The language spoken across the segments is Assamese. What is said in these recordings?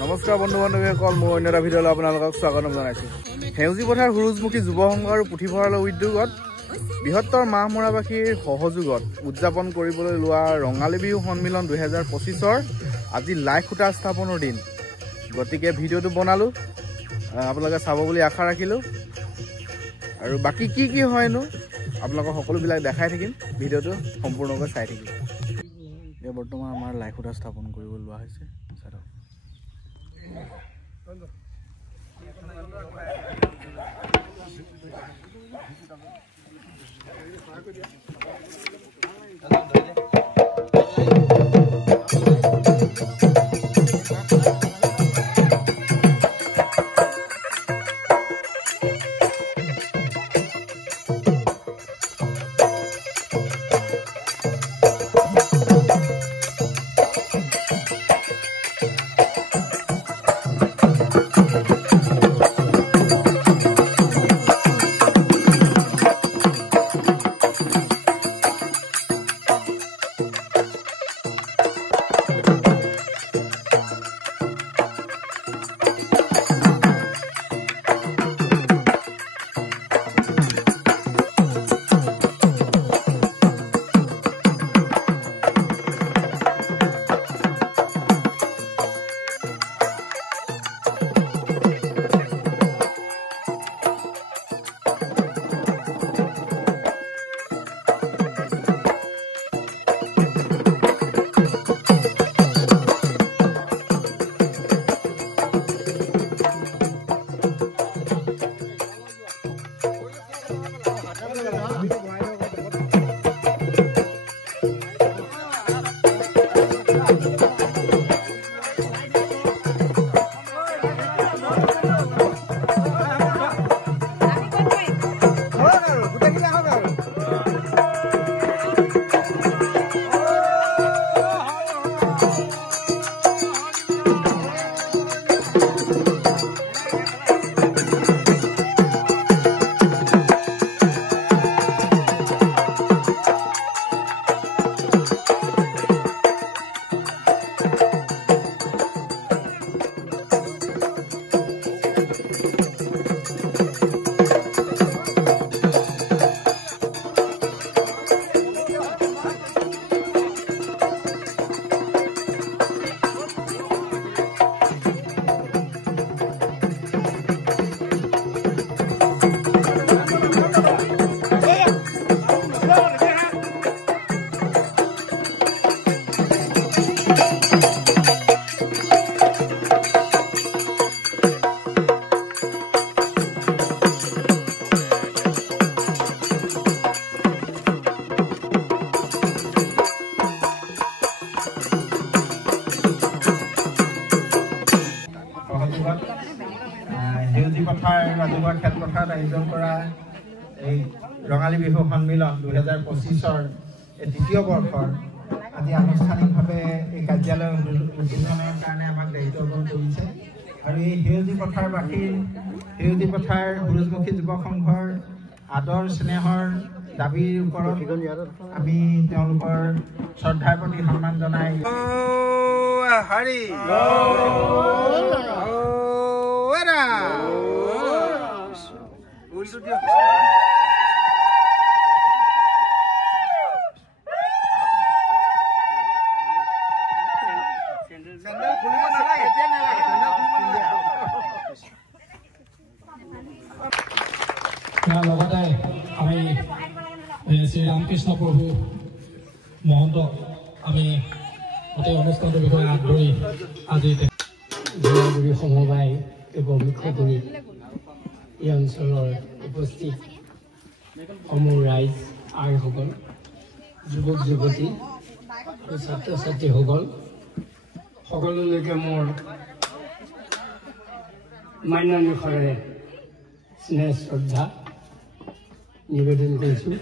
নমস্কাৰ বন্ধু বান্ধৱীসকল, মই অন্য এটা ভিডিঅ'লৈ আপোনালোকক স্বাগতম জনাইছোঁ। সেউজী পথাৰ সুৰুজমুখী যুৱ সংঘ আৰু পুথিভঁৰালৰ উদ্যোগত বৃহত্তৰ মাহমৰাবাসীৰ সহযোগত উদযাপন কৰিবলৈ লোৱা ৰঙালী বিহু সন্মিলন 2025ৰ আজি লাইভ খুঁটা স্থাপনৰ দিন। গতিকে ভিডিঅ'টো বনালোঁ, আপোনালোকে চাব বুলি আশা ৰাখিলোঁ। আৰু বাকী কি হয়নো আপোনালোকক সকলোবিলাক দেখাই থাকিম, ভিডিঅ'টো সম্পূৰ্ণকৈ চাই থাকিম। এতিয়া বৰ্তমান আমাৰ লাইভ খুঁটা স্থাপন কৰিব লোৱা হৈছে। সেউজী পথাৰ ৰাজহুৱা খেলপথাৰত আয়োজন কৰা এই ৰঙালী বিহু সন্মিলন 2025ৰ দ্বিতীয় বৰ্ষৰ আজি আনুষ্ঠানিকভাৱে এই কাৰ্যালয় উদ্বোধনৰ কাৰণে আমাক দায়িত্ব অৰ্পণ কৰিছে। আৰু এই সেউজী পথাৰ সুৰুজমুখী যুৱ সংঘৰ আদৰ স্নেহৰ দাবীৰ ওপৰত আমি তেওঁলোকৰ শ্ৰদ্ধাৰ প্ৰতি সন্মান জনাই লগতে আমি শ্ৰী ৰামকৃষ্ণ প্ৰভু মহন্ত আমি গোটেই অনুষ্ঠানটোৰ বিষয়ে আগবাঢ়ি আজি বুঢ়ী সমবায় মুখ্য কৰি এই অঞ্চলৰ উপস্থিত সমূহ ৰাইজ আইসকল, যুৱক যুৱতী আৰু ছাত্ৰ ছাত্ৰীসকল সকলোলৈকে মোৰ মান্যনিসৰে স্নেহ শ্ৰদ্ধা নিবেদন কৰিছোঁ।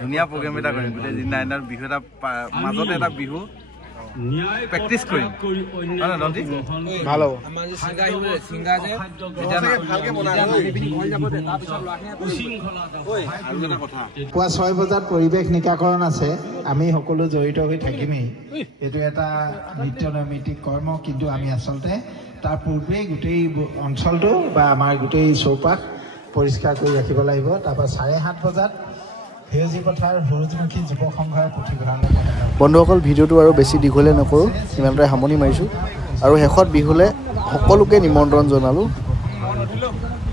ধুনীয়া প্ৰগ্ৰেম এটা কৰিম, গোটেই দিনা বিহু এটা মাজতে এটা বিহু প্ৰেক্টিচ কৰিম হয় নন্দি ভাল হ'ব পুৱা 6 বজাত পৰিৱেশ নিকাকৰণ আছে আমি সকলো জড়িত হৈ থাকিমেই এইটো এটা নিত্য নৈমিত্তিক কৰ্ম কিন্তু আমি আচলতে তাৰ পূৰ্বেই গোটেই অঞ্চলটো বা আমাৰ গোটেই চৌপাশ পৰিষ্কাৰ কৰি ৰাখিব লাগিব তাৰপৰা 7:30 বজাত সেউজী পথাৰ সূৰুজমুখী যুৱ সংঘৰ পুথিভঁৰালত বন্ধুসকল ভিডিঅ'টো আৰু বেছি দীঘলীয়া নকৰোঁ ইমানতে সামৰণি মাৰিছোঁ আৰু শেষত বিহুলে সকলোকে নিমন্ত্ৰণ জনালোঁ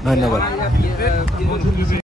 ধন্যবাদ